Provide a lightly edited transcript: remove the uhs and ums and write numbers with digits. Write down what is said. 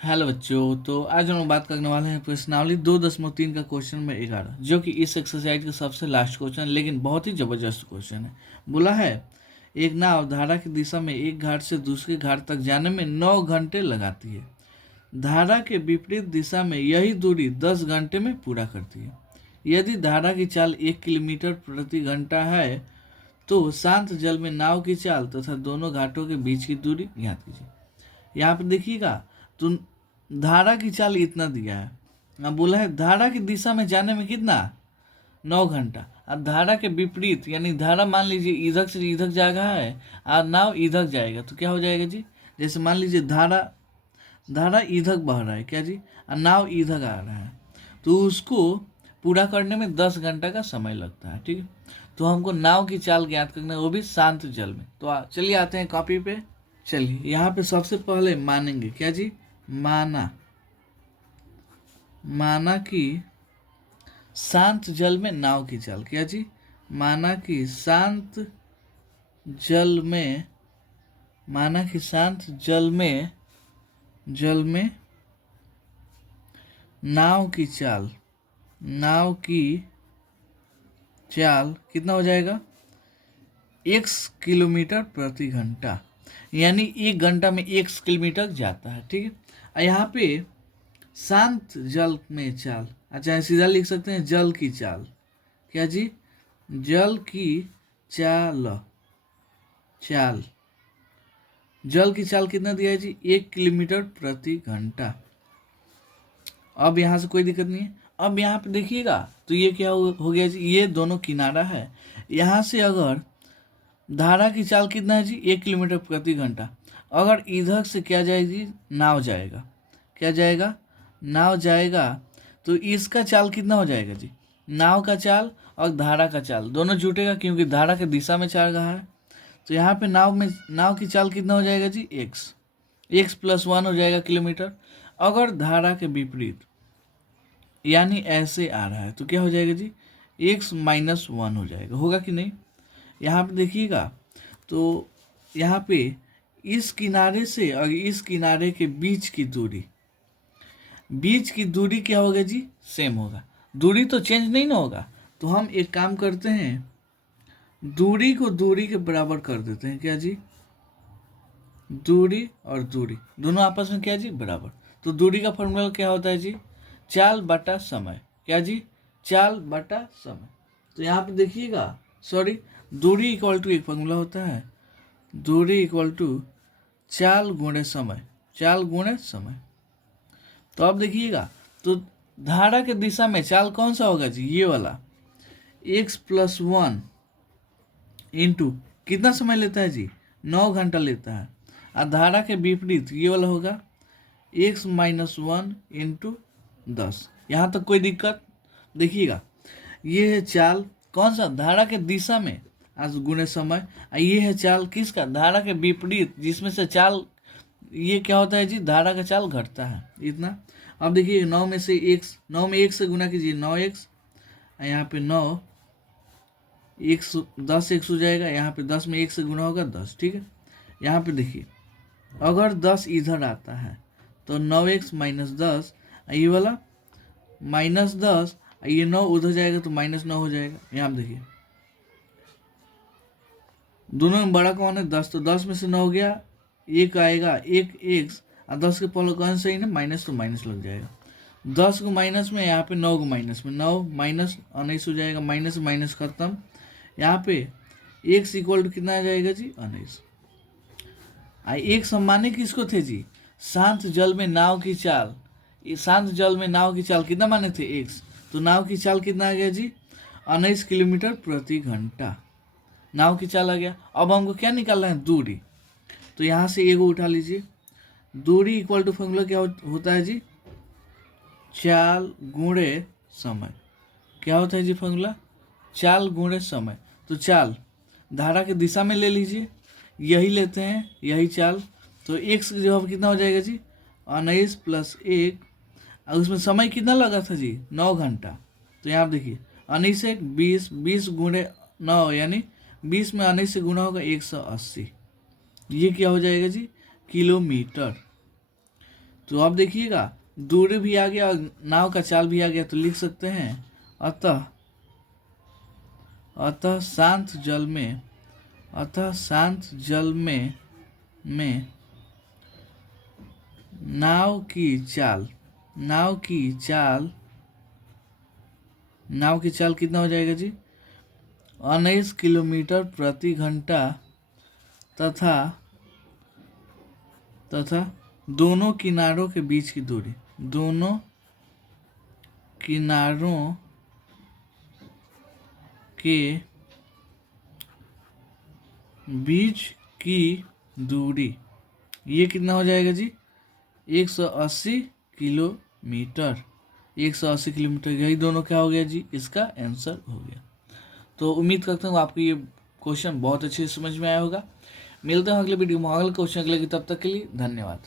Hello बच्चों। तो आज हम लोग बात करने वाले हैं प्रश्नावली 2.3 का क्वेश्चन में 11, जो कि इस एक्सरसाइज का सबसे लास्ट क्वेश्चन है, लेकिन बहुत ही जबरदस्त क्वेश्चन है। बोला है एक नाव धारा की दिशा में एक घाट से दूसरे घाट तक जाने में 9 घंटे लगाती है। धारा के विपरीत दिशा में यही दूरी 10 घंटे में पूरा करती है। यदि धारा की चाल 1 किलोमीटर प्रति घंटा है तो शांत जल में नाव की चाल तथा दोनों घाटों के बीच की दूरी ज्ञात कीजिए। यहाँ पे देखिएगा, तो धारा की चाल इतना दिया है। अब बोला है धारा की दिशा में जाने में कितना, 9 घंटा। अब धारा के विपरीत यानी धारा मान लीजिए इधर से इधर जा रहा है और नाव इधर जाएगा तो क्या हो जाएगा जी। जैसे मान लीजिए धारा धारा इधर बह रहा है क्या जी, और नाव इधर आ रहा है, तो उसको पूरा करने में 10 घंटा का समय लगता है। ठीक है, तो हमको नाव की चाल ज्ञात करना है, वो भी शांत जल में। तो चलिए आते हैं कॉपी पे। चलिए यहाँ पे सबसे पहले मानेंगे क्या जी, माना कि शांत जल में नाव की चाल क्या जी, माना कि शांत जल में नाव की चाल कितना हो जाएगा, 1 किलोमीटर प्रति घंटा, यानी 1 घंटा में 1 किलोमीटर जाता है। ठीक है, और यहाँ पे शांत जल में चाल, अच्छा सीधा लिख सकते हैं जल की चाल क्या जी, जल की चाल कितना दिया है जी, 1 किलोमीटर प्रति घंटा। अब यहाँ से कोई दिक्कत नहीं है। अब यहाँ पे देखिएगा तो ये क्या हो गया जी, ये दोनों किनारा है। यहाँ से अगर धारा की चाल कितना है जी, 1 किलोमीटर प्रति घंटा, अगर इधर से क्या जाएगी, नाव जाएगा, क्या जाएगा, नाव जाएगा, तो इसका चाल कितना हो जाएगा जी, नाव का चाल और धारा का चाल दोनों जुटेगा, क्योंकि धारा के दिशा में चल रहा है। तो यहाँ पे नाव की चाल कितना हो जाएगा जी, एक्स प्लस 1 हो जाएगा किलोमीटर। अगर धारा के विपरीत यानी ऐसे आ रहा है तो क्या हो जाएगा जी, x-1 हो जाएगा, होगा कि नहीं। यहाँ पे देखिएगा तो यहाँ पे इस किनारे से और इस किनारे के बीच की दूरी क्या होगा जी, सेम होगा। दूरी तो चेंज नहीं ना होगा। तो हम एक काम करते हैं, दूरी को दूरी के बराबर कर देते हैं क्या जी, दूरी और दूरी दोनों आपस में क्या जी, बराबर। तो दूरी का फॉर्मूला क्या होता है जी, चाल बटा समय, क्या जी, चाल बटा समय। तो यहाँ पे देखिएगा, सॉरी, दूरी इक्वल टू एक फॉर्मूला होता है, दूरी इक्वल टू चाल गुणे समय, तो अब देखिएगा, तो धारा के दिशा में चाल कौन सा होगा जी, ये वाला x+1 इंटू कितना समय लेता है जी, 9 घंटा लेता है। और धारा के विपरीत ये वाला होगा x-1 इंटू 10। यहाँ तक कोई दिक्कत, देखिएगा ये है चाल कौन सा, धारा के दिशा में आज गुणे समय, ये है चाल किसका, धारा के विपरीत, जिसमें से चाल ये क्या होता है जी, धारा का चाल घटता है इतना। अब देखिए 9 में 1 से गुना कीजिए, 9x, यहाँ पे 9 1 10 1 हो जाएगा, यहाँ पे 10 में 1 से गुना होगा 10। ठीक है, यहाँ पे देखिए अगर 10 इधर आता है तो 9x-10, ये वाला -10, ये 9 उधर जाएगा तो -9 हो जाएगा। यहाँ देखिए दोनों में बड़ा कौन है, 10, तो 10 में से 9 गया, एक आएगा, एक x, और 10 के पहले कौन सही ना, माइनस, तो माइनस लग जाएगा। 10 को माइनस में, यहाँ पे 9 को माइनस में, 9 माइनस 19 हो जाएगा, माइनस माइनस खत्म। यहाँ पे x इक्वल टू कितना आ जाएगा जी, 19। एक सम्मानित किसको थे जी, शांत जल में नाव की चाल, शांत जल में नाव की चाल कितना माने थे, x, तो नाव की चाल कितना आ गया जी, 19 किलोमीटर प्रति घंटा नाव की चाल आ गया। अब हमको क्या निकालना है, दूरी, तो यहाँ से एगो उठा लीजिए, दूरी इक्वल टू फॉर्मूला क्या होता है जी, चाल गुणे समय, क्या होता है जी फॉर्मूला, चाल गुणे समय। तो चाल धारा की दिशा में ले लीजिए, यही लेते हैं, यही चाल, तो x की जगह कितना हो जाएगा जी, 19 + 1, और उसमें समय कितना लगा था जी, 9 घंटा। तो यहाँ देखिए 19 से 20 गुणे 9, यानी 20 में 19 से गुना होगा 180, ये क्या हो जाएगा जी, किलोमीटर। तो अब देखिएगा दूरी भी आ गया और नाव का चाल भी आ गया, तो लिख सकते हैं अतः शांत जल में नाव की चाल कितना हो जाएगा जी, 19 किलोमीटर प्रति घंटा तथा दोनों किनारों के बीच की दूरी, दोनों किनारों के बीच की दूरी, ये कितना हो जाएगा जी, 180 किलोमीटर। 180 किलोमीटर, यही दोनों क्या हो गया जी, इसका आंसर हो गया। तो उम्मीद करता हूँ आपको ये क्वेश्चन बहुत अच्छे से समझ में आया होगा। मिलते हैं अगले वीडियो में अगले क्वेश्चन अगले की, तब तक के लिए धन्यवाद।